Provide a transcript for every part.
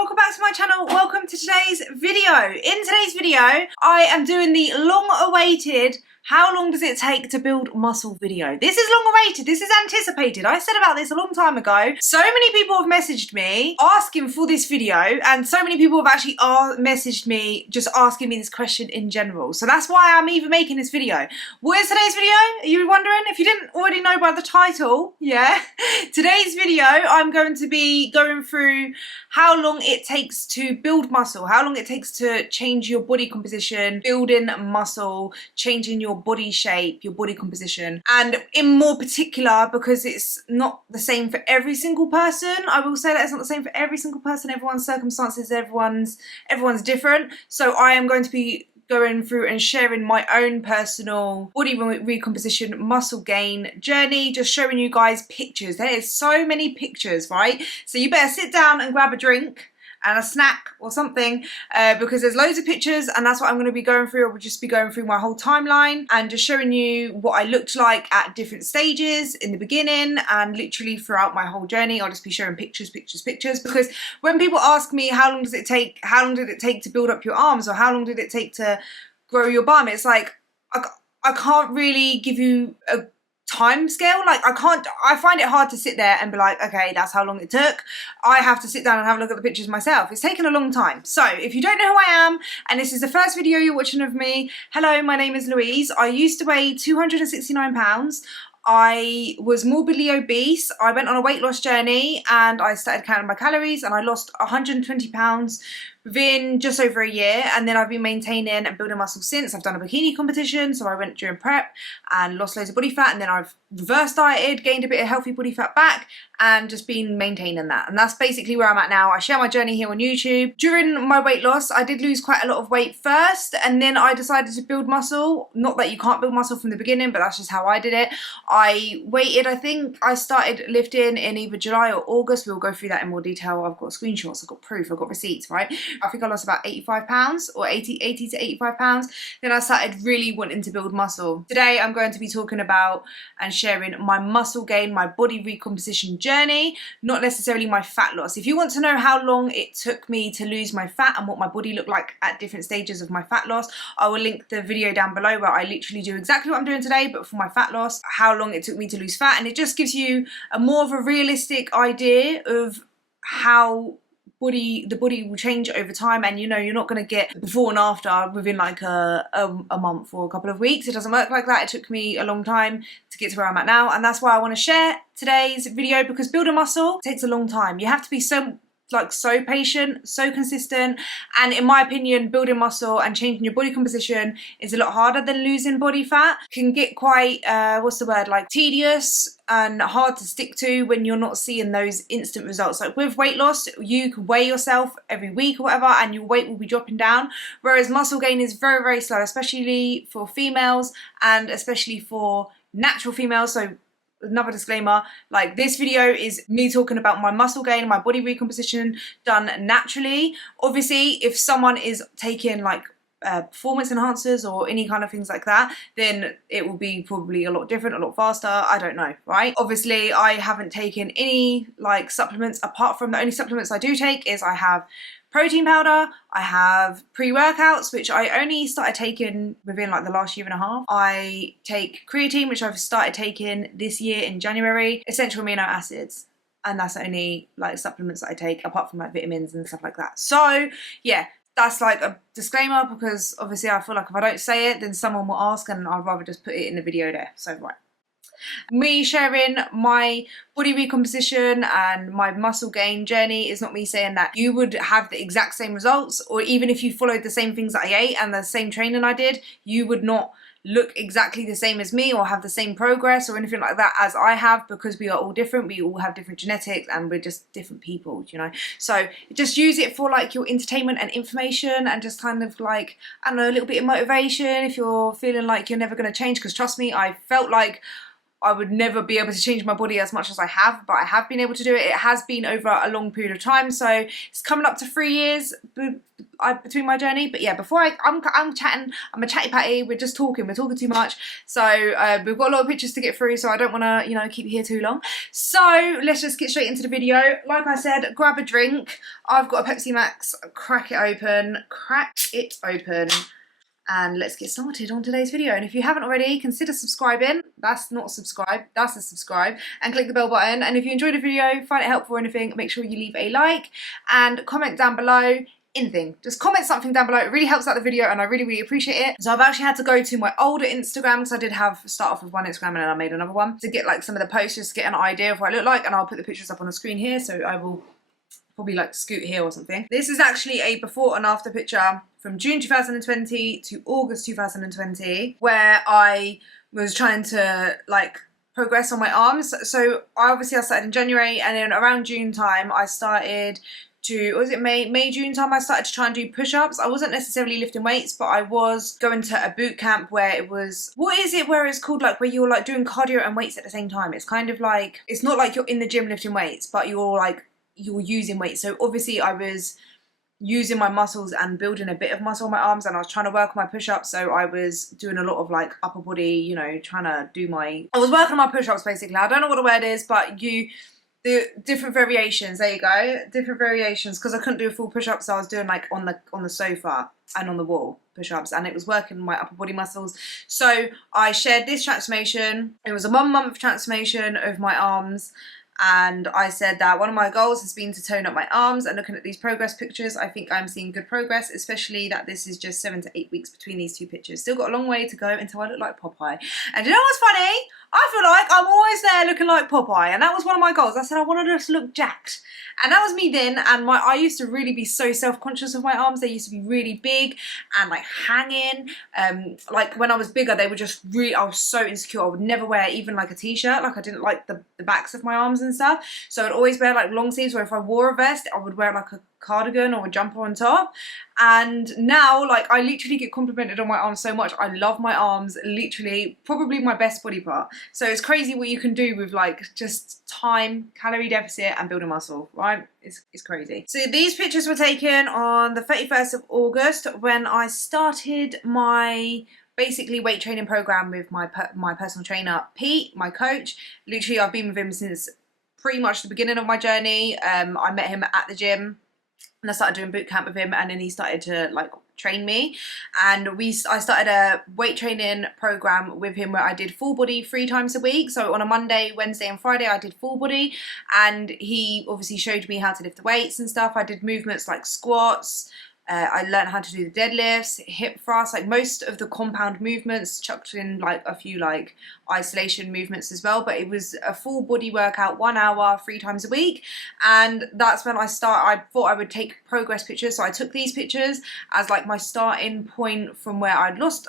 welcome back to my channel. Welcome to today's video. In today's video, I am doing the long-awaited how long does it take to build muscle video. This is long-awaited, this is anticipated. I said about this a long time ago. So many people have messaged me asking for this video, and so many people have actually messaged me just asking me this question in general. So that's why I'm even making this video. What is today's video? Are you wondering? If you didn't already know by the title, yeah. Today's video, I'm going to be going through how long it takes to build muscle, how long it takes to change your body composition, building muscle, changing your body shape, your body composition, and in more particular, because it's not the same for every single person. I will say that it's not the same for every single person. Everyone's circumstances, everyone's different. So I am going to be going through and sharing my own personal body recomposition, muscle gain journey, just showing you guys pictures. There is so many pictures, right? So you better sit down and grab a drink and a snack or something, because there's loads of pictures, and that's what I'm going to be going through. I will just be going through my whole timeline and just showing you what I looked like at different stages in the beginning, and literally throughout my whole journey I'll just be showing pictures, because when people ask me how long did it take to build up your arms, or how long did it take to grow your bum, it's like I can't really give you a time scale. Like I find it hard to sit there and be like, okay, that's how long it took. I have to sit down and have a look at the pictures myself. It's taken a long time. So if you don't know who I am and this is the first video you're watching of me, hello, my name is Louise. I used to weigh 269 pounds. I was morbidly obese. I went on a weight loss journey and I started counting my calories, and I lost 120 pounds within just over a year, and then I've been maintaining and building muscle since. I've done a bikini competition, so I went during prep and lost loads of body fat, and then I've reverse dieted, gained a bit of healthy body fat back, and just been maintaining that. And that's basically where I'm at now. I share my journey here on YouTube. During my weight loss, I did lose quite a lot of weight first, and then I decided to build muscle. Not that you can't build muscle from the beginning, but that's just how I did it. I waited, I think I started lifting in either July or August. We'll go through that in more detail. I've got screenshots, I've got proof, I've got receipts, right? I think I lost about 85 pounds or 80 to 85 pounds. Then I started really wanting to build muscle. Today I'm going to be talking about and sharing my muscle gain, my body recomposition journey, not necessarily my fat loss. If you want to know how long it took me to lose my fat and what my body looked like at different stages of my fat loss, I will link the video down below where I literally do exactly what I'm doing today, but for my fat loss, how long it took me to lose fat. And it just gives you a more of a realistic idea of how the body will change over time, and you know, you're not going to get before and after within like a month or a couple of weeks. It doesn't work like that. It took me a long time to get to where I'm at now, and that's why I want to share today's video, because building muscle takes a long time. You have to be so patient, so consistent, and in my opinion, building muscle and changing your body composition is a lot harder than losing body fat. Can get quite like tedious and hard to stick to when you're not seeing those instant results. Like with weight loss, you can weigh yourself every week or whatever, and your weight will be dropping down, whereas muscle gain is very, very slow, especially for females and especially for natural females. So another disclaimer, like this video is me talking about my muscle gain, my body recomposition done naturally. Obviously, if someone is taking like performance enhancers or any kind of things like that, then it will be probably a lot different, a lot faster. I don't know, right? Obviously, I haven't taken any like supplements, apart from the only supplements I do take is I have protein powder, I have pre-workouts, which I only started taking within like the last year and a half. I take creatine, which I've started taking this year in January, essential amino acids, and that's the only like supplements that I take, apart from like vitamins and stuff like that. So yeah, that's like a disclaimer, because obviously I feel like if I don't say it, then someone will ask, and I'd rather just put it in the video there. So right. Me sharing my body recomposition and my muscle gain journey is not me saying that you would have the exact same results, or even if you followed the same things that I ate and the same training I did, you would not look exactly the same as me or have the same progress or anything like that as I have, because we are all different. We all have different genetics and we're just different people, you know. So just use it for like your entertainment and information, and just kind of like, I don't know, a little bit of motivation if you're feeling like you're never going to change. Because trust me, I felt like I would never be able to change my body as much as I have, but I have been able to do it. It has been over a long period of time, so it's coming up to 3 years. between my journey. But yeah, before I'm chatting, I'm a chatty patty, we're just talking, we're talking too much. So we've got a lot of pictures to get through, so I don't want to, you know, keep you here too long. So let's just get straight into the video. Like I said, grab a drink. I've got a Pepsi Max, crack it open, and let's get started on today's video. And if you haven't already, consider subscribing. That's not subscribe, that's a subscribe. And click the bell button. And if you enjoyed the video, find it helpful or anything, make sure you leave a like and comment down below. Anything, just comment something down below. It really helps out the video and I really, really appreciate it. So I've actually had to go to my older Instagram, because I did start off with one Instagram and then I made another one, to get like some of the posts, just to get an idea of what I look like. And I'll put the pictures up on the screen here, so I will probably like scoot here or something. This is actually a before and after picture from June 2020 to August 2020, where I was trying to like progress on my arms. So I started in January, and then around June time I started to, was it May, June time, I started to try and do push-ups. I wasn't necessarily lifting weights, but I was going to a boot camp where it was, what is it where it's called, like where you're like doing cardio and weights at the same time. It's kind of like, it's not like you're in the gym lifting weights, but you're using weights. So obviously I was using my muscles and building a bit of muscle on my arms, and I was trying to work on my push-ups. So I was doing a lot of like upper body, you know, trying to do I was working on my push-ups basically. I don't know what the word is, but the different variations, there you go, different variations, because I couldn't do a full push-up, so I was doing like on the sofa and on the wall push-ups, and it was working my upper body muscles. So I shared this transformation. It was a 1 month transformation of my arms, and I said that one of my goals has been to tone up my arms. And looking at these progress pictures, I think I'm seeing good progress, especially that this is just 7 to 8 weeks between these two pictures. Still got a long way to go until I look like Popeye. And you know what's funny? I feel like I'm always there looking like Popeye, and that was one of my goals. I said I wanted to look jacked. And that was me then, and I used to really be so self-conscious of my arms. They used to be really big and like hanging. Like when I was bigger, they were just really, I was so insecure. I would never wear even like a t-shirt. Like I didn't like the backs of my arms and stuff. So I'd always wear like long sleeves, or if I wore a vest, I would wear like a cardigan or a jumper on top. And now like I literally get complimented on my arms so much. I love my arms, literally probably my best body part. So it's crazy what you can do with like just time, calorie deficit and building muscle, right? It's crazy. So these pictures were taken on the 31st of August when I started my basically weight training program with my personal trainer Pete, my coach. Literally I've been with him since pretty much the beginning of my journey. I met him at the gym and I started doing boot camp with him, and then he started to like train me, and I started a weight training program with him where I did full body 3 times a week. So on a Monday, Wednesday and Friday I did full body, and he obviously showed me how to lift the weights and stuff. I did movements like squats. I learned how to do the deadlifts, hip thrusts, like most of the compound movements, chucked in like a few like isolation movements as well. But it was a full body workout, 1 hour, 3 times a week. And that's when I thought I would take progress pictures. So I took these pictures as like my starting point from where I lost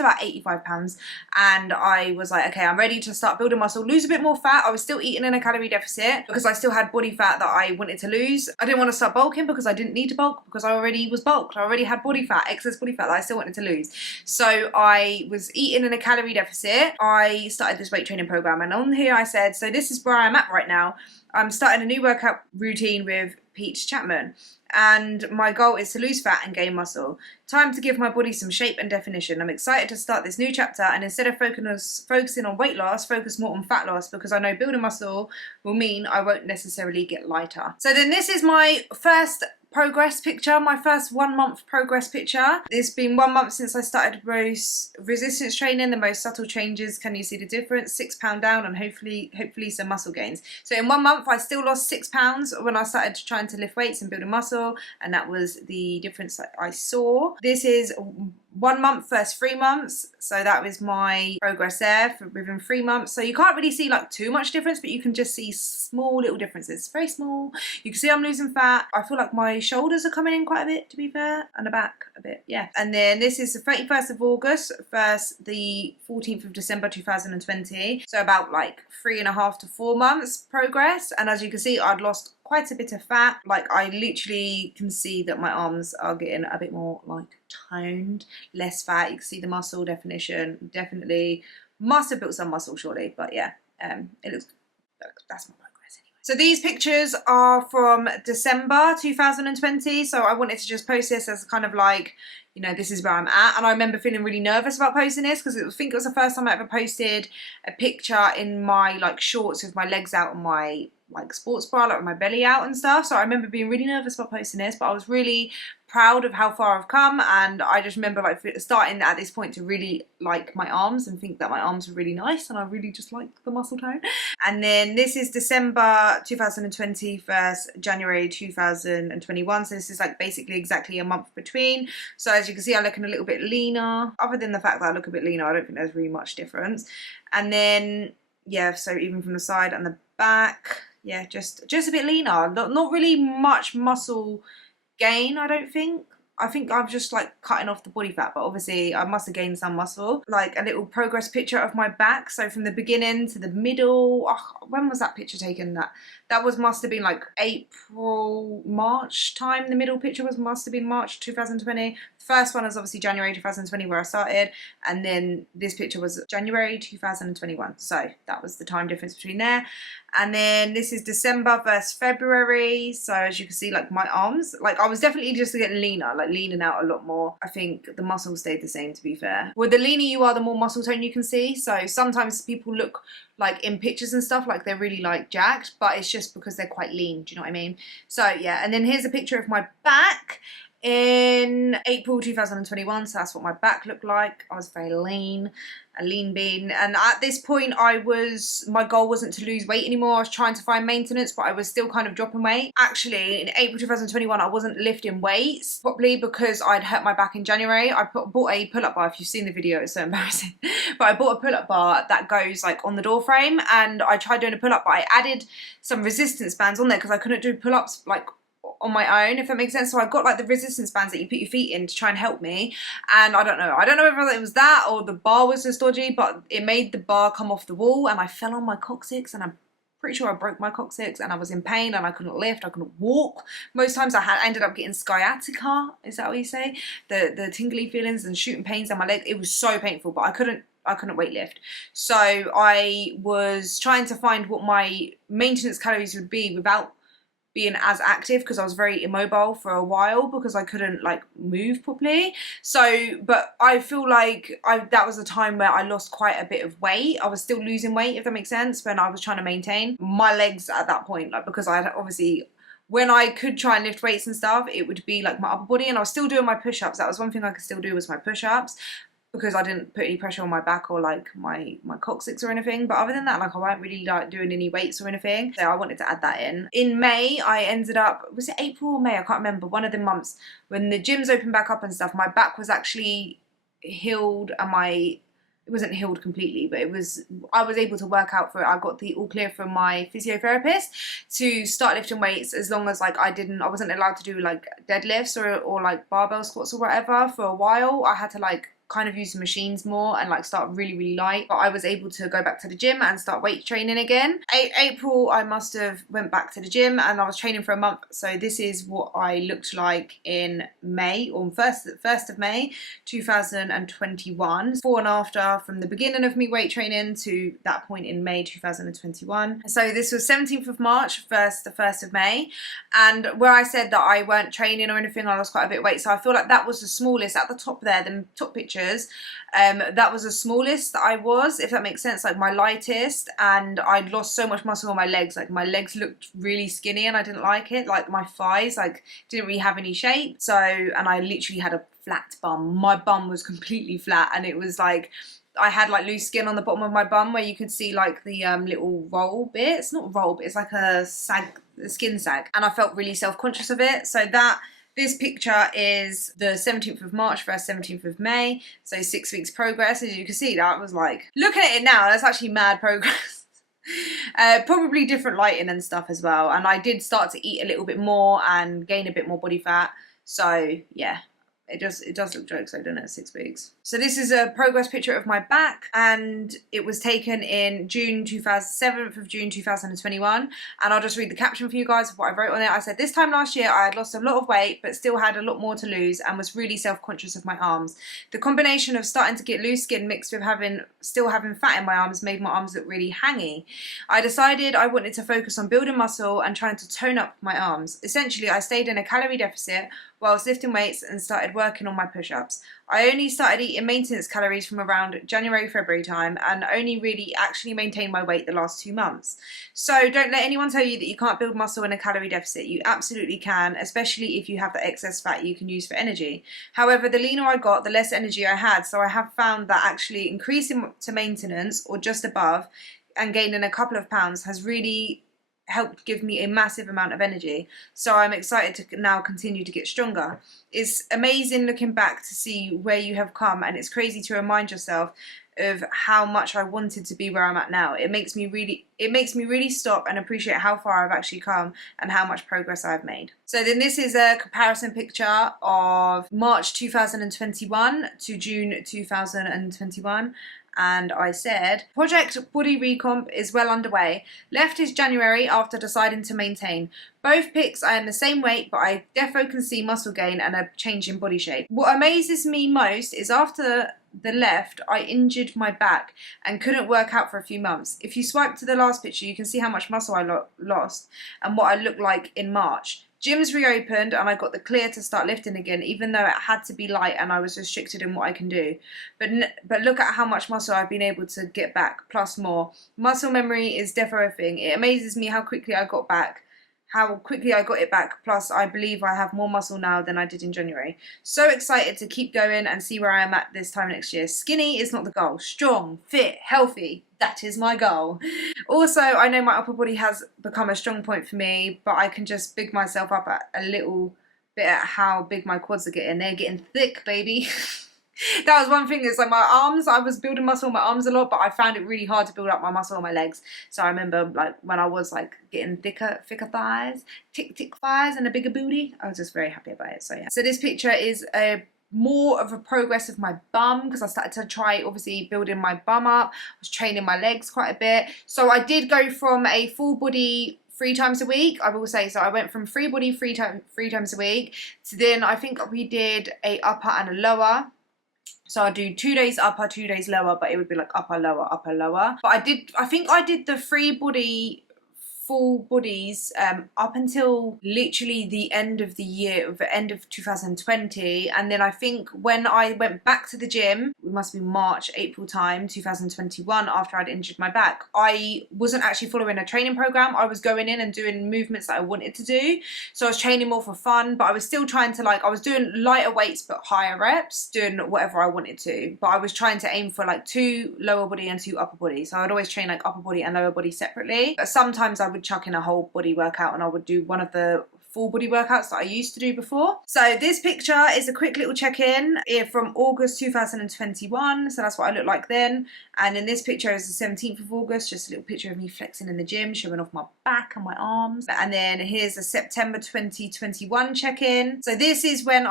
about 85 pounds, and I was like, okay, I'm ready to start building muscle, lose a bit more fat. I was still eating in a calorie deficit because I still had body fat that I wanted to lose. I didn't want to start bulking because I didn't need to bulk, because I already was bulked. I already had body fat, excess body fat that I still wanted to lose. So I was eating in a calorie deficit. I started this weight training program, and on here I said, so this is where I'm at right now. I'm starting a new workout routine with Pete Chapman, and my goal is to lose fat and gain muscle. Time to give my body some shape and definition. I'm excited to start this new chapter, and instead of focusing on weight loss, focus more on fat loss, because I know building muscle will mean I won't necessarily get lighter. So then this is my first progress picture, my first 1 month progress picture. It's been 1 month since I started resistance training. The most subtle changes, can you see the difference? 6 pound down, and hopefully some muscle gains. So in 1 month I still lost 6 pounds when I started trying to lift weights and build a muscle, and that was the difference that I saw. This is 1 month, first 3 months. So that was my progress there within 3 months. So you can't really see like too much difference, but you can just see small little differences, very small. You can see I'm losing fat. I feel like my shoulders are coming in quite a bit, to be fair, and the back a bit, yeah. And then this is the 31st of August versus the 14th of December 2020. So about like 3.5 to 4 months progress. And as you can see, I'd lost quite a bit of fat. Like I literally can see that my arms are getting a bit more like toned, less fat. You can see the muscle definition. Definitely must have built some muscle surely, but yeah, it looks, that's my progress anyway. So these pictures are from December 2020. So I wanted to just post this as kind of like, you know, this is where I'm at. And I remember feeling really nervous about posting this because I think it was the first time I ever posted a picture in my like shorts with my legs out and my like sports bra, like with my belly out and stuff. So I remember being really nervous about posting this, but I was really proud of how far I've come. And I just remember like starting at this point to really like my arms and think that my arms were really nice, and I really just like the muscle tone. And then this is December 2020 versus January 2021. So this is like basically exactly a month between. So as you can see, I'm looking a little bit leaner. Other than the fact that I look a bit leaner, I don't think there's really much difference. And then, yeah, so even from the side and the back, yeah, just a bit leaner. Not really much muscle gain, I don't think. I think I'm just like cutting off the body fat, but obviously I must have gained some muscle. Like a little progress picture of my back. So from the beginning to the middle. Oh, when was that picture taken? That must have been like April, March time. The middle picture must have been March 2020. The first one is obviously January 2020 where I started. And then this picture was January 2021. So that was the time difference between there. And then this is December versus February. So as you can see, like my arms, like I was definitely just getting leaner, like leaning out a lot more. I think the muscles stayed the same, to be fair. Well, the leaner you are, the more muscle tone you can see. So sometimes people look like in pictures and stuff like they're really like jacked, but it's just because they're quite lean. Do you know what I mean? So yeah, and then here's a picture of my back in April 2021. So that's what my back looked like. I was very lean, a lean bean. And at this point my goal wasn't to lose weight anymore. I was trying to find maintenance, but I was still kind of dropping weight. Actually, in April 2021, I wasn't lifting weights properly because I'd hurt my back in January. I bought a pull-up bar. If you've seen the video, it's so embarrassing. But I bought a pull-up bar that goes like on the door frame, and I tried doing a pull-up, but I added some resistance bands on there because I couldn't do pull-ups like on my own, if that makes sense. So I got like the resistance bands that you put your feet in to try and help me, and I don't know whether it was that or the bar was just dodgy, but it made the bar come off the wall and I fell on my coccyx, and I'm pretty sure I broke my coccyx, and I was in pain and I couldn't lift, I couldn't walk. Most times I ended up getting sciatica, is that what you say? The tingly feelings and shooting pains on my leg. It was so painful, but I couldn't weight lift. So I was trying to find what my maintenance calories would be without being as active, because I was very immobile for a while because I couldn't like move properly. So, but I feel like that was a time where I lost quite a bit of weight. I was still losing weight, if that makes sense, when I was trying to maintain my legs at that point, like because I had obviously, when I could try and lift weights and stuff, it would be like my upper body, and I was still doing my push-ups. That was one thing I could still do, was my push-ups, because I didn't put any pressure on my back or like my coccyx or anything. But other than that, like I weren't really like doing any weights or anything. So I wanted to add that in. In May, I ended up, was it April or May? I can't remember. One of the months when the gyms opened back up and stuff, my back was actually healed, and it wasn't healed completely, but I was able to work out for it. I got the all clear from my physiotherapist to start lifting weights, as long as like I wasn't allowed to do like deadlifts or like barbell squats or whatever for a while. I had to like kind of use the machines more and like start really light, but I was able to go back to the gym and start weight training again. April I must have went back to the gym and I was training for a month. So this is what I looked like in May, or 1st of May 2021, before and after, from the beginning of me weight training to that point in May 2021. So this was 17th of March versus the 1st of May, and where I said that I weren't training or anything, I lost quite a bit of weight. So I feel like that was the smallest at the top there, the top picture. That was the smallest that I was, if that makes sense, like my lightest, and I'd lost so much muscle on my legs. Like my legs looked really skinny and I didn't like it. Like my thighs like didn't really have any shape. So, and I literally had a flat bum. My bum was completely flat, and it was like I had like loose skin on the bottom of my bum where you could see like the little roll bit. It's not roll, but it's like a skin sag, and I felt really self-conscious of it. So this picture is the 17th of March versus 17th of May, so 6 weeks progress. As you can see, that was like, looking at it now, that's actually mad progress. Probably different lighting and stuff as well, and I did start to eat a little bit more and gain a bit more body fat. So yeah, it does look jokes though, doesn't it, at 6 weeks. So this is a progress picture of my back, and it was taken in Seventh of June 2021. And I'll just read the caption for you guys of what I wrote on it. I said, this time last year I had lost a lot of weight but still had a lot more to lose and was really self-conscious of my arms. The combination of starting to get loose skin mixed with still having fat in my arms made my arms look really hangy. I decided I wanted to focus on building muscle and trying to tone up my arms. Essentially, I stayed in a calorie deficit whilst lifting weights and started working on my push-ups. I only started eating maintenance calories from around January, February time, and only really actually maintained my weight the last 2 months. So don't let anyone tell you that you can't build muscle in a calorie deficit. You absolutely can, especially if you have the excess fat you can use for energy. However, the leaner I got, the less energy I had, so I have found that actually increasing to maintenance or just above and gaining a couple of pounds has really helped give me a massive amount of energy. So I'm excited to now continue to get stronger. It's amazing looking back to see where you have come, and it's crazy to remind yourself of how much I wanted to be where I'm at now. It makes me really stop and appreciate how far I've actually come and how much progress I've made. So then this is a comparison picture of March 2021 to June 2021. And I said, Project Body Recomp is well underway. Left is January after deciding to maintain. Both pics I am the same weight, but I defo can see muscle gain and a change in body shape. What amazes me most is after the left, I injured my back and couldn't work out for a few months. If you swipe to the last picture, you can see how much muscle I lost and what I looked like in March. Gyms reopened and I got the clear to start lifting again, even though it had to be light and I was restricted in what I can do. But look at how much muscle I've been able to get back, plus more. Muscle memory is defo a thing. It amazes me how quickly I got it back, plus I believe I have more muscle now than I did in January. So excited to keep going and see where I am at this time next year. Skinny is not the goal. Strong, fit, healthy, that is my goal. Also, I know my upper body has become a strong point for me, but I can just big myself up a little bit at how big my quads are getting. They're getting thick, baby. That was one thing, it's like my arms, I was building muscle on my arms a lot, but I found it really hard to build up my muscle on my legs. So I remember like when I was like getting thicker thighs, thick thighs and a bigger booty, I was just very happy about it. So yeah. So this picture is more of a progress of my bum, because I started to try obviously building my bum up. I was training my legs quite a bit. So I did go from a full body 3 times a week, I will say. So I went from free body three times a week to then I think we did a upper and a lower. So I do 2 days upper, 2 days lower, but it would be like upper, lower, upper, lower. But I think I did the free body full bodies up until literally the end of the year, the end of 2020. And then I think when I went back to the gym, it must be March, April time, 2021, after I'd injured my back, I wasn't actually following a training program. I was going in and doing movements that I wanted to do. So I was training more for fun, but I was still trying to I was doing lighter weights, but higher reps, doing whatever I wanted to. But I was trying to aim for like 2 lower body and 2 upper body. So I'd always train like upper body and lower body separately. But sometimes I would chuck in a whole body workout and I would do one of the full body workouts that I used to do before. So this picture is a quick little check-in from August 2021. So that's what I looked like then. And in this picture is the 17th of August, just a little picture of me flexing in the gym, showing off my back and my arms. And then here's a September 2021 check-in. So this is when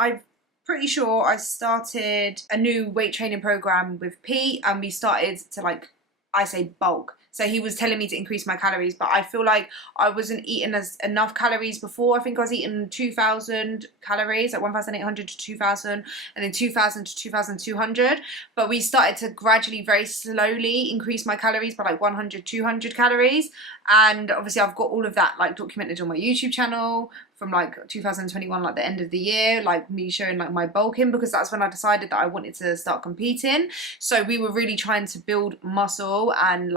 pretty sure I started a new weight training program with Pete, and we started to I say bulk. So he was telling me to increase my calories, but I feel like I wasn't eating enough calories before. I think I was eating 2,000 calories, like 1,800 to 2,000, and then 2,000 to 2,200. But we started to gradually, very slowly increase my calories by like 100, 200 calories. And obviously I've got all of that documented on my YouTube channel from 2021, the end of the year, me showing my bulking, because that's when I decided that I wanted to start competing. So we were really trying to build muscle, and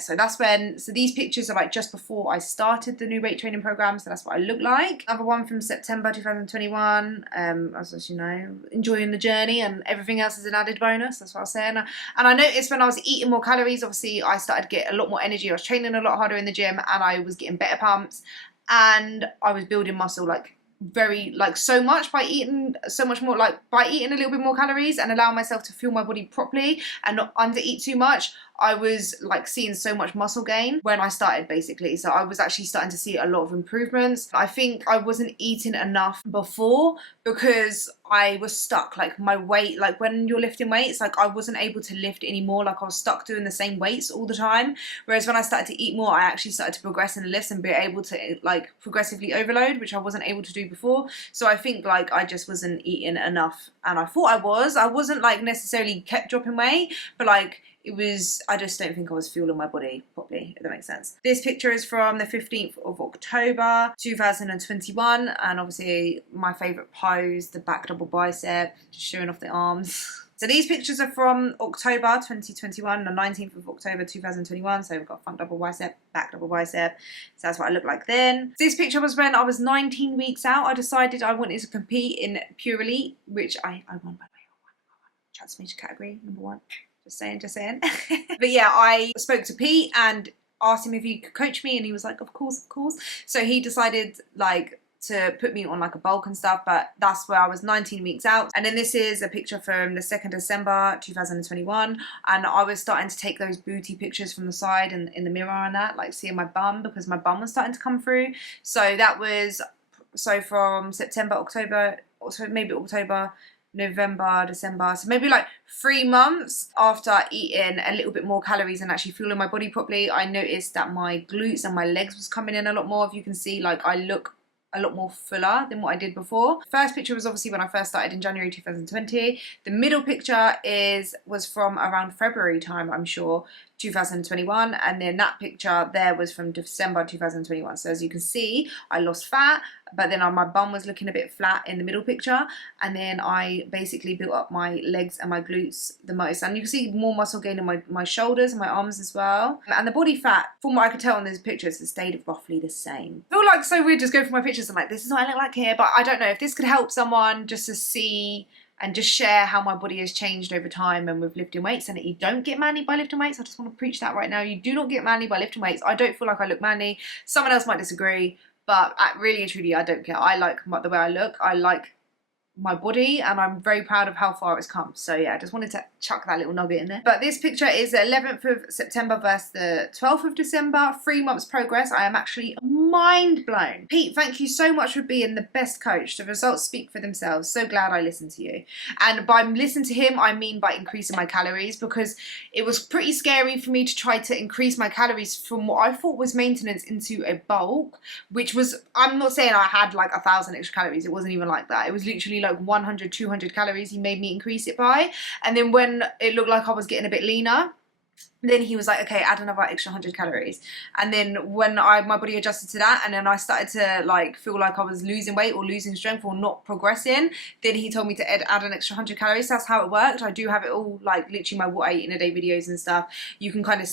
so that's when, so these pictures are just before I started the new weight training program. So that's what I look like. Another one from September 2021, as you know, enjoying the journey, and everything else is an added bonus. That's what I was saying. And I noticed when I was eating more calories, obviously I started to get a lot more energy. I was training a lot harder in the gym, and I was getting better pumps. And I was building muscle so much by eating so much more, by eating a little bit more calories and allowing myself to fuel my body properly and not under eat too much. I was like seeing so much muscle gain when I started basically. So I was actually starting to see a lot of improvements. I think I wasn't eating enough before because I was stuck, like my weight, like when you're lifting weights, like I wasn't able to lift anymore, like I was stuck doing the same weights all the time. Whereas when I started to eat more, I actually started to progress in the lifts and be able to like progressively overload, which I wasn't able to do before. So I think like I just wasn't eating enough, and I thought I wasn't like necessarily kept dropping weight, but like it was, I just don't think I was fueling my body properly, if that makes sense. This picture is from the 15th of October 2021, and obviously my favourite pose, the back double bicep, just showing off the arms. So these pictures are from October 2021, the 19th of October 2021. So we've got front double bicep, back double bicep. So that's what I look like then. This picture was when I was 19 weeks out. I decided I wanted to compete in Pure Elite, which I won, by the way. I won. Transformation category, #1. Just saying. But yeah, I spoke to Pete and asked him if he could coach me, and he was like, of course. So he decided like to put me on like a bulk and stuff, but that's where I was 19 weeks out. And then this is a picture from the 2nd December 2021, and I was starting to take those booty pictures from the side and in the mirror and that, like seeing my bum, because my bum was starting to come through. So that was, so from September, October, also maybe October, November, December, so maybe like 3 months after eating a little bit more calories and actually fueling my body properly, I noticed that my glutes and my legs was coming in a lot more. If you can see, like I look a lot more fuller than what I did before. First picture was obviously when I first started in January 2020. The middle picture was from around February time, I'm sure, 2021, and then that picture there was from December 2021. So as you can see, I lost fat, but then my bum was looking a bit flat in the middle picture, and then I basically built up my legs and my glutes the most, and you can see more muscle gain in my shoulders and my arms as well. And the body fat, from what I could tell in these pictures, has stayed roughly the same. I feel like so weird just go through my pictures and like, this is what I look like here, but I don't know if this could help someone just to see and just share how my body has changed over time and with lifting weights, and that you don't get manly by lifting weights. I just want to preach that right now. You do not get manly by lifting weights. I don't feel like I look manly. Someone else might disagree, but really and truly, I don't care. I like the way I look. I like my body, and I'm very proud of how far it's come. So yeah, I just wanted to chuck that little nugget in there. But this picture is the 11th of September versus the 12th of December. 3 months progress. I am actually mind blown. Pete, thank you so much for being the best coach. The results speak for themselves. So glad I listened to you. And by listening to him, I mean by increasing my calories, because it was pretty scary for me to try to increase my calories from what I thought was maintenance into a bulk, which was, I'm not saying I had like 1,000 extra calories. It wasn't even like that. It was literally like 100, 200 calories he made me increase it by. And then when it looked like I was getting a bit leaner, then he was like, okay, add another extra 100 calories. And then when my body adjusted to that, and then I started to like feel like I was losing weight or losing strength or not progressing, then he told me to add an extra 100 calories. That's how it worked. I do have it all, like literally my what I eat in a day videos and stuff. You can kind of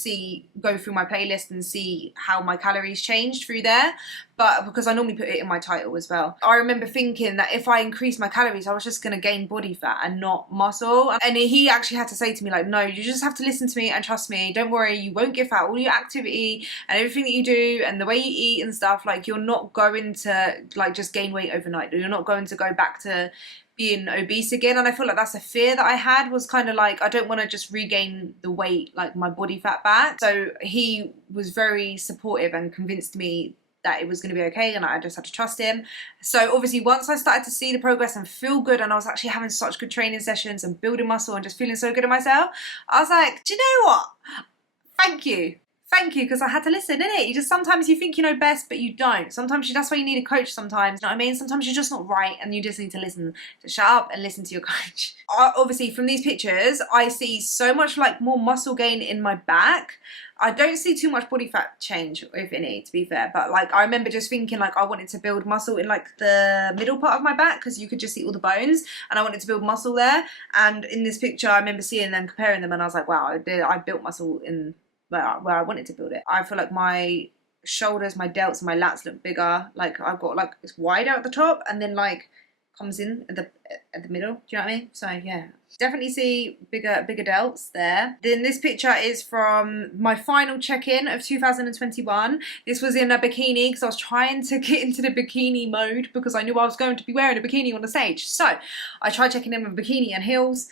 go through my playlist and see how my calories changed through there. But because I normally put it in my title as well. I remember thinking that if I increased my calories, I was just going to gain body fat and not muscle. And he actually had to say to me like, no, you just have to listen to me and trust me. Don't worry, you won't get fat. All your activity and everything that you do and the way you eat and stuff, like you're not going to like just gain weight overnight. You're not going to go back to being obese again. And I feel like that's a fear that I had, was kind of like, I don't want to just regain the weight, like my body fat back. So he was very supportive and convinced me that it was going to be okay, and I just had to trust him. So obviously once I started to see the progress and feel good, and I was actually having such good training sessions and building muscle and just feeling so good in myself, I was like, do you know what? Thank you, because I had to listen, innit? You just, sometimes you think you know best, but you don't. Sometimes that's why you need a coach sometimes, you know what I mean? Sometimes you're just not right, and you just need to listen. So shut up and listen to your coach. Obviously from these pictures, I see so much like more muscle gain in my back. I don't see too much body fat change, if any, to be fair. But like, I remember just thinking like I wanted to build muscle in like the middle part of my back, because you could just see all the bones, and I wanted to build muscle there. And in this picture, I remember seeing them, comparing them, and I was like, wow, I built muscle in where I wanted to build it. I feel like my shoulders, my delts, and my lats look bigger. Like I've got like, it's wider at the top, and then like comes in at the middle. Do you know what I mean? So yeah, definitely see bigger delts there. Then this picture is from my final check-in of 2021. This was in a bikini, because I was trying to get into the bikini mode, because I knew I was going to be wearing a bikini on the stage. So I tried checking in with bikini and heels.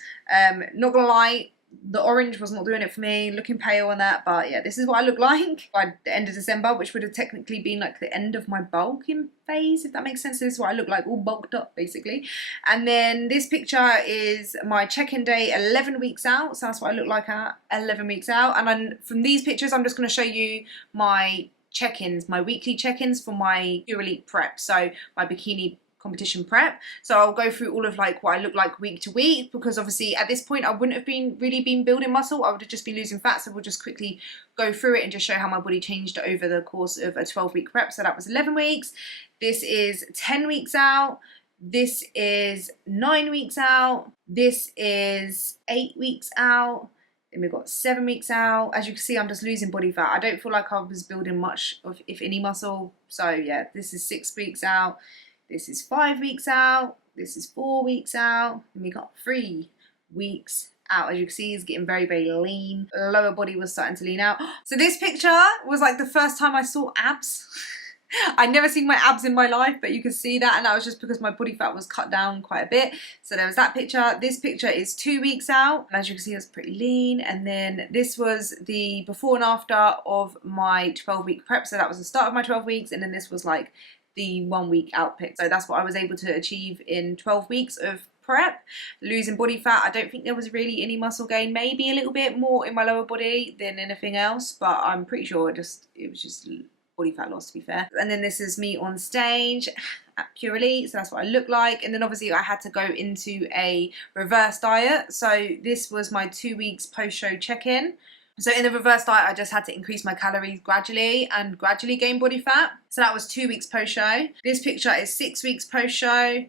Not gonna lie, the orange was not doing it for me, looking pale and that. But yeah, this is what I look like by the end of December, which would have technically been like the end of my bulking phase, if that makes sense. This is what I look like, all bulked up basically. And then this picture is my check-in day 11 weeks out, so that's what I look like at 11 weeks out. And then from these pictures, I'm just going to show you my check-ins, my weekly check-ins for my Pure Elite prep, so my bikini competition prep. So I'll go through all of like what I look like week to week, because obviously at this point I wouldn't have really been building muscle, I would have just been losing fat. So we'll just quickly go through it and just show how my body changed over the course of a 12-week prep. So that was 11 weeks. This is 10 weeks out. This is 9 weeks out. This is 8 weeks out. Then we've got 7 weeks out. As you can see, I'm just losing body fat. I don't feel like I was building much of, if any, muscle. So yeah, this is 6 weeks out. This is 5 weeks out. This is 4 weeks out. And we got 3 weeks out. As you can see, he's getting very, very lean. Lower body was starting to lean out. So this picture was like the first time I saw abs. I'd never seen my abs in my life, but you can see that, and that was just because my body fat was cut down quite a bit. So there was that picture. This picture is 2 weeks out, and as you can see, it's pretty lean. And then this was the before and after of my 12-week prep. So that was the start of my 12 weeks, and then this was like the 1 week out pic. So that's what I was able to achieve in 12 weeks of prep. Losing body fat, I don't think there was really any muscle gain, maybe a little bit more in my lower body than anything else, but I'm pretty sure it was just body fat loss, to be fair. And then this is me on stage at Pure Elite, so that's what I look like. And then obviously I had to go into a reverse diet. So this was my 2 weeks post-show check-in. So in the reverse diet, I just had to increase my calories gradually and gradually gain body fat. So that was 2 weeks post-show. This picture is 6 weeks post-show.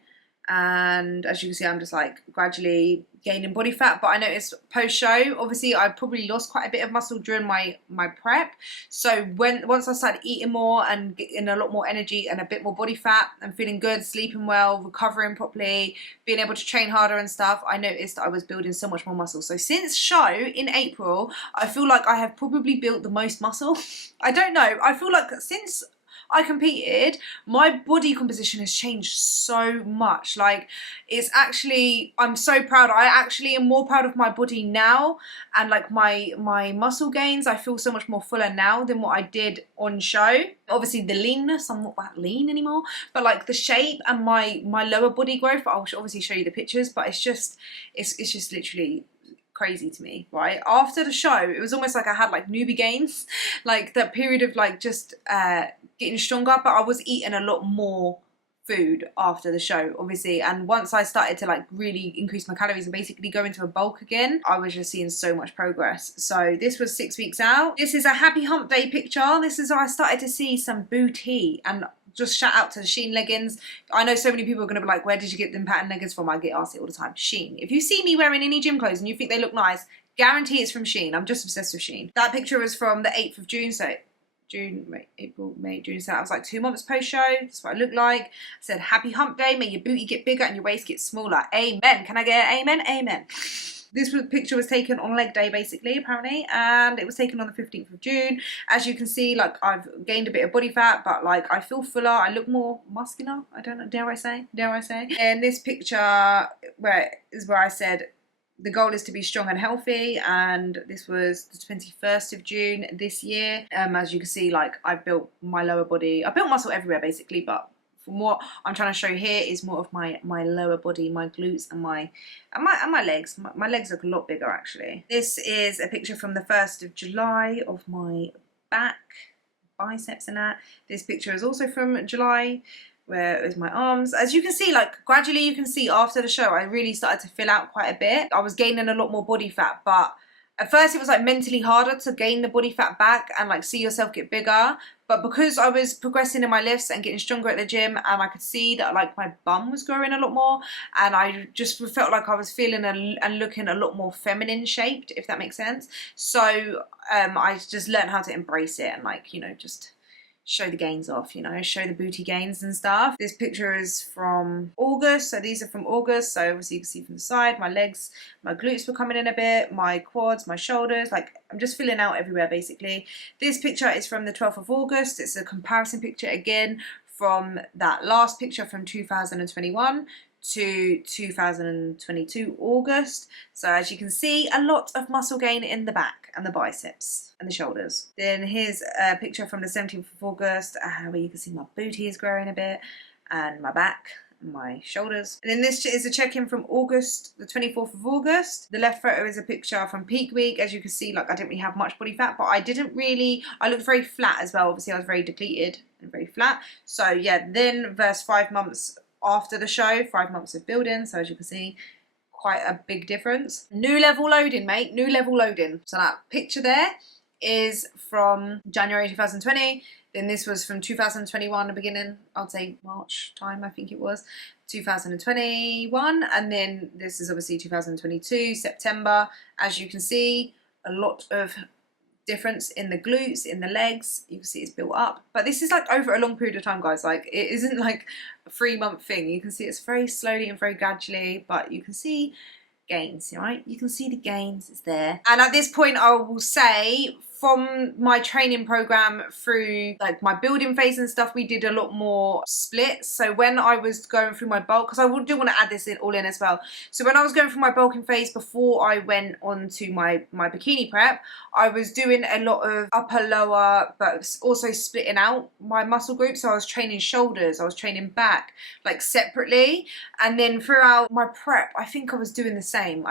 And as you can see, I'm just like gradually gaining body fat. But I noticed post-show, obviously I probably lost quite a bit of muscle during my prep. So once I started eating more and getting a lot more energy and a bit more body fat and feeling good, sleeping well, recovering properly, being able to train harder and stuff, I noticed that I was building so much more muscle. So since show in April, I feel like I have probably built the most muscle. I don't know, I feel like since I competed, my body composition has changed so much. Like, it's actually, I'm so proud. I actually am more proud of my body now, and like my muscle gains, I feel so much more fuller now than what I did on show. Obviously the leanness, I'm not that lean anymore, but like the shape and my lower body growth, I'll obviously show you the pictures, but it's just literally crazy to me, right? After the show, it was almost like I had like newbie gains, like that period of like just getting stronger, but I was eating a lot more food after the show, obviously. And once I started to like really increase my calories and basically go into a bulk again, I was just seeing so much progress. So this was 6 weeks out. This is a happy hump day picture. This is where I started to see some booty, and just shout out to the Shein leggings. I know so many people are going to be like, where did you get them pattern leggings from? I get asked it all the time. Shein. If you see me wearing any gym clothes and you think they look nice, guarantee it's from Shein. I'm just obsessed with Shein. That picture was from the 8th of June, so April, May, June, so that was like 2 months post-show. That's what I look like. I said, happy hump day, may your booty get bigger and your waist get smaller. Amen. Can I get an amen? Amen. This picture was taken on leg day, basically, apparently, and it was taken on the 15th of June. As you can see, like, I've gained a bit of body fat, but like I feel fuller, I look more muscular. I don't know, dare I say? And this picture where I said the goal is to be strong and healthy, and this was the 21st of June this year. As you can see, like, I've built my lower body. I built muscle everywhere basically, but from what I'm trying to show here is more of my lower body, my glutes and my legs. My legs look a lot bigger actually. This is a picture from the 1st of July of my back, biceps and that. This picture is also from July, where it was my arms. As you can see, like, gradually you can see after the show, I really started to fill out quite a bit. I was gaining a lot more body fat, but at first it was like mentally harder to gain the body fat back and like see yourself get bigger. But because I was progressing in my lifts and getting stronger at the gym, and I could see that like my bum was growing a lot more, and I just felt like I was feeling and looking a lot more feminine shaped, if that makes sense. So I just learned how to embrace it and, like, you know, just show the gains off, you know, show the booty gains and stuff. This picture is from August, so these are from August. So obviously you can see from the side, my legs, my glutes were coming in a bit, my quads, my shoulders, like I'm just filling out everywhere basically. This picture is from the 12th of August. It's a comparison picture again from that last picture from 2021 to 2022 August. So as you can see, a lot of muscle gain in the back and the biceps and the shoulders. Then here's a picture from the 17th of August where you can see my booty is growing a bit and my back and my shoulders. And then this is a check-in from August, the 24th of August. The left photo is a picture from peak week. As you can see, like I didn't really have much body fat, but I looked very flat as well. Obviously I was very depleted and very flat. So yeah, then verse 5 months after the show, 5 months of building. So as you can see, quite a big difference. New level loading, mate, new level loading. So that picture there is from January 2020. Then this was from 2021, the beginning, I'd say March time, I think it was, 2021. And then this is obviously 2022, September. As you can see, a lot of difference in the glutes, in the legs. You can see it's built up. But this is like over a long period of time, guys. Like it isn't like a 3-month thing. You can see it's very slowly and very gradually, but you can see gains, right? You can see the gains, it's there. And at this point, I will say, from my training program through like my building phase and stuff, we did a lot more splits. So when I was going through my bulk, because I do want to add this all in as well. So when I was going through my bulking phase before I went on to my bikini prep, I was doing a lot of upper, lower, but also splitting out my muscle groups. So I was training shoulders, I was training back, like separately. And then throughout my prep, I think I was doing the same.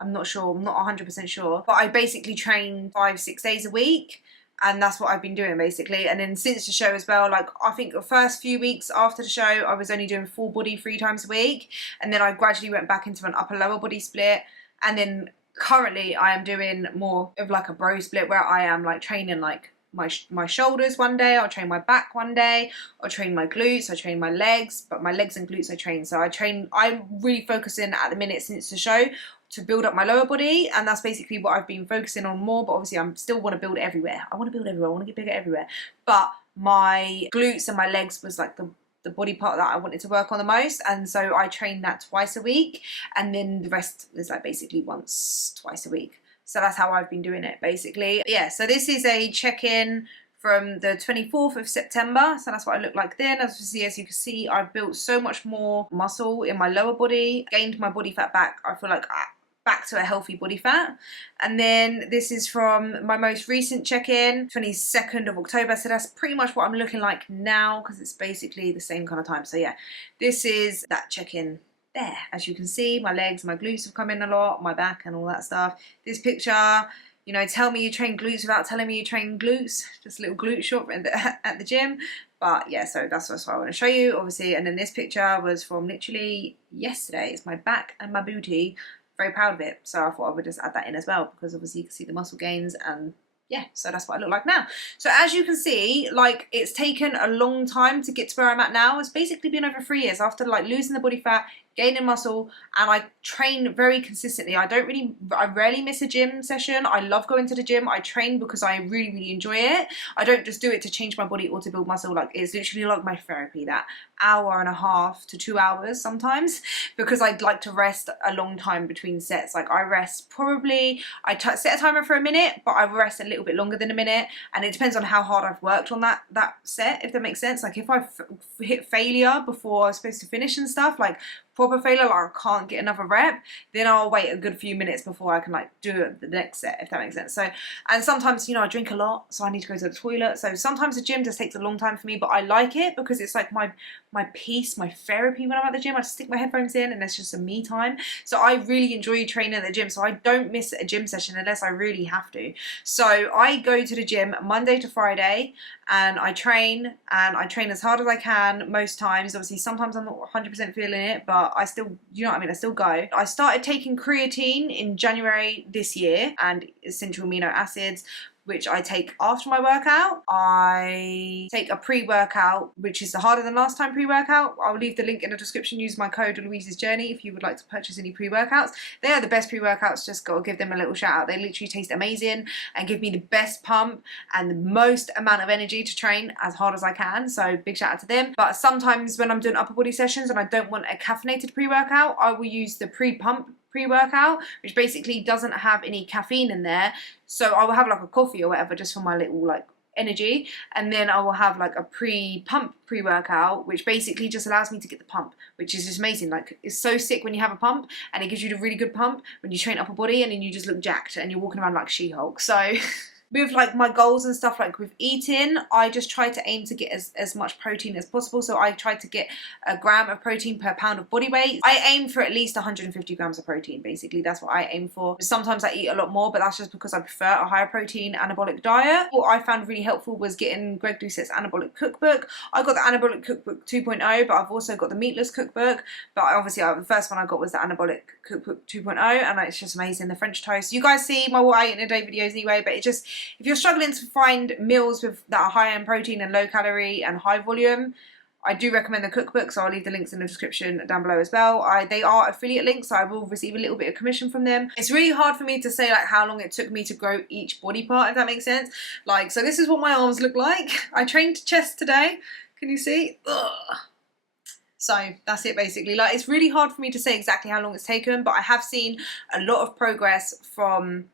I'm not sure, I'm not 100% sure. But I basically train 5-6 days a week. And that's what I've been doing basically. And then since the show as well, like I think the first few weeks after the show, I was only doing full body 3 times a week. And then I gradually went back into an upper lower body split. And then currently I am doing more of like a bro split where I am like training like my shoulders one day, I'll train my back one day, I'll train my glutes, I train my legs, but my legs and glutes I train. So I'm really focusing at the minute since the show to build up my lower body, and that's basically what I've been focusing on more. But obviously I still want to build everywhere. I want to get bigger everywhere. But my glutes and my legs was like the body part that I wanted to work on the most, and so I trained that twice a week, and then the rest is like basically twice a week. So that's how I've been doing it basically. Yeah, so this is a check-in from the 24th of September. So that's what I look like then. As you can see, I've built so much more muscle in my lower body, gained my body fat back. I feel like back to a healthy body fat. And then this is from my most recent check-in, 22nd of October. So that's pretty much what I'm looking like now, because it's basically the same kind of time. So yeah, this is that check-in there. As you can see, my legs, my glutes have come in a lot, my back and all that stuff. This picture, you know, tell me you train glutes without telling me you train glutes. Just a little glute shot at the gym. But yeah, so that's what I want to show you, obviously. And then this picture was from literally yesterday. It's my back and my booty. Very proud of it. So I thought I would just add that in as well, because obviously you can see the muscle gains, and yeah, so that's what I look like now. So as you can see, like it's taken a long time to get to where I'm at now. It's basically been over 3 years after like losing the body fat, gaining muscle, and I train very consistently. I rarely miss a gym session. I love going to the gym. I train because I really enjoy it. I don't just do it to change my body or to build muscle. Like it's literally like my therapy, that hour and a half to 2 hours sometimes, because I'd like to rest a long time between sets. Like I rest probably, set a timer for a minute, but I rest a little bit longer than a minute, and it depends on how hard I've worked on that set, if that makes sense. Like if I hit failure before I was supposed to finish and stuff, like proper failure, like I can't get another rep, then I'll wait a good few minutes before I can like do the next set, if that makes sense. So, and sometimes, you know, I drink a lot, so I need to go to the toilet. So sometimes the gym just takes a long time for me, but I like it because it's like my peace, my therapy when I'm at the gym. I just stick my headphones in and it's just a me time. So I really enjoy training at the gym. So I don't miss a gym session unless I really have to. So I go to the gym Monday to Friday, and I train as hard as I can most times. Obviously, sometimes I'm not 100% feeling it, but I still, you know what I mean, I still go. I started taking creatine in January this year, and essential amino acids, which I take after my workout. I take a pre-workout, which is the harder than last time pre-workout. I'll leave the link in the description. Use my code Louise's Journey if you would like to purchase any pre-workouts. They are the best pre-workouts. Just gotta give them a little shout out. They literally taste amazing and give me the best pump and the most amount of energy to train as hard as I can. So big shout out to them. But sometimes when I'm doing upper body sessions and I don't want a caffeinated pre-workout, I will use the pre-pump pre-workout, which basically doesn't have any caffeine in there. So I will have like a coffee or whatever just for my little like energy, and then I will have like a pump pre-workout, which basically just allows me to get the pump, which is just amazing. Like, it's so sick when you have a pump, and it gives you the really good pump when you train upper body, and then you just look jacked and you're walking around like She-Hulk. So with like my goals and stuff, like with eating, I just try to aim to get as much protein as possible. So I try to get a gram of protein per pound of body weight. I aim for at least 150 grams of protein, basically. That's what I aim for. Sometimes I eat a lot more, but that's just because I prefer a higher protein anabolic diet. What I found really helpful was getting Greg Doucette's anabolic cookbook. I got the anabolic cookbook 2.0, but I've also got the meatless cookbook. But obviously the first one I got was the anabolic cookbook 2.0, and it's just amazing. The French toast. You guys see my what I eat in a day videos anyway, but it just, if you're struggling to find meals that are high in protein and low calorie and high volume, I do recommend the cookbook, so I'll leave the links in the description down below as well. They are affiliate links, so I will receive a little bit of commission from them. It's really hard for me to say like how long it took me to grow each body part, if that makes sense. Like, so this is what my arms look like. I trained chest today. Can you see? Ugh. So that's it basically. Like, it's really hard for me to say exactly how long it's taken, but I have seen a lot of progress from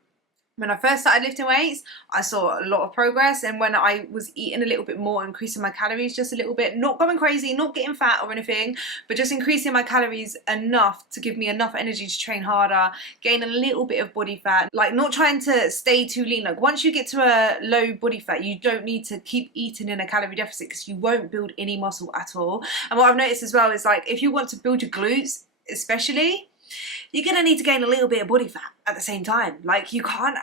when I first started lifting weights. I saw a lot of progress, and when I was eating a little bit more, increasing my calories just a little bit, not going crazy, not getting fat or anything, but just increasing my calories enough to give me enough energy to train harder, gain a little bit of body fat, like not trying to stay too lean. Like, once you get to a low body fat, you don't need to keep eating in a calorie deficit, because you won't build any muscle at all. And what I've noticed as well is, like, if you want to build your glutes especially, you're gonna need to gain a little bit of body fat at the same time. Like, you can't,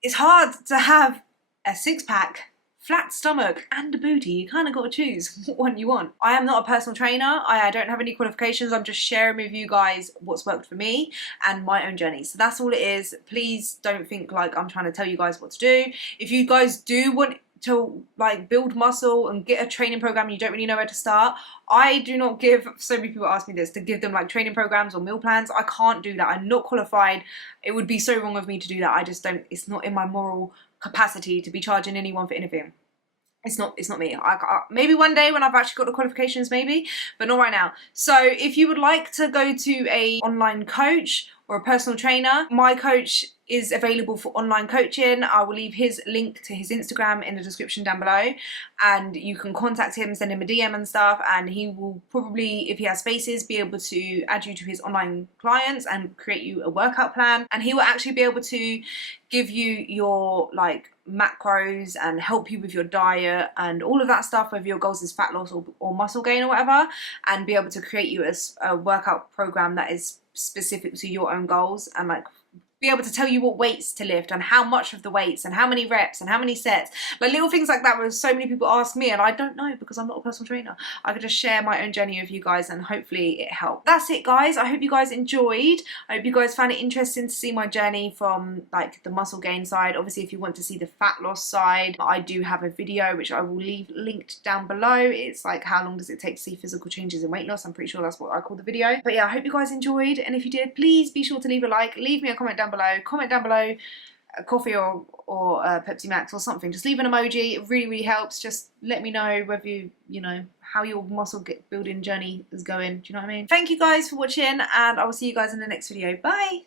it's hard to have a six-pack, flat stomach and a booty. You kind of got to choose what one you want. I am not a personal trainer. I don't have any qualifications. I'm just sharing with you guys what's worked for me and my own journey. So that's all it is. Please don't think like I'm trying to tell you guys what to do. If you guys do want to like build muscle and get a training program and you don't really know where to start, I do not give, so many people ask me this, to give them like training programs or meal plans. I can't do that. I'm not qualified. It would be so wrong of me to do that. I just don't, it's not in my moral capacity to be charging anyone for anything. It's not me. Maybe one day when I've actually got the qualifications, maybe, but not right now. So if you would like to go to a online coach or a personal trainer, my coach is available for online coaching. I will leave his link to his Instagram in the description down below, and you can contact him, send him a DM and stuff, and he will probably, if he has spaces, be able to add you to his online clients and create you a workout plan. And he will actually be able to give you your like macros and help you with your diet and all of that stuff, whether your goals is fat loss or muscle gain or whatever, and be able to create you a workout program that is specific to your own goals, and like be able to tell you what weights to lift and how much of the weights and how many reps and how many sets, like little things like that, where so many people ask me and I don't know because I'm not a personal trainer. I could just share my own journey with you guys and hopefully it helped. That's it, guys. I hope you guys enjoyed. I hope you guys found it interesting to see my journey from like the muscle gain side. Obviously, if you want to see the fat loss side, I do have a video which I will leave linked down below. It's like, how long does it take to see physical changes in weight loss? I'm pretty sure that's what I call the video. But yeah, I hope you guys enjoyed, and if you did, please be sure to leave a like, leave me a comment down below. Comment down below a coffee or Pepsi Max or something. Just leave an emoji. It really helps. Just let me know whether you know how your muscle building journey is going. Do you know what I mean? Thank you guys for watching, and I will see you guys in the next video. Bye.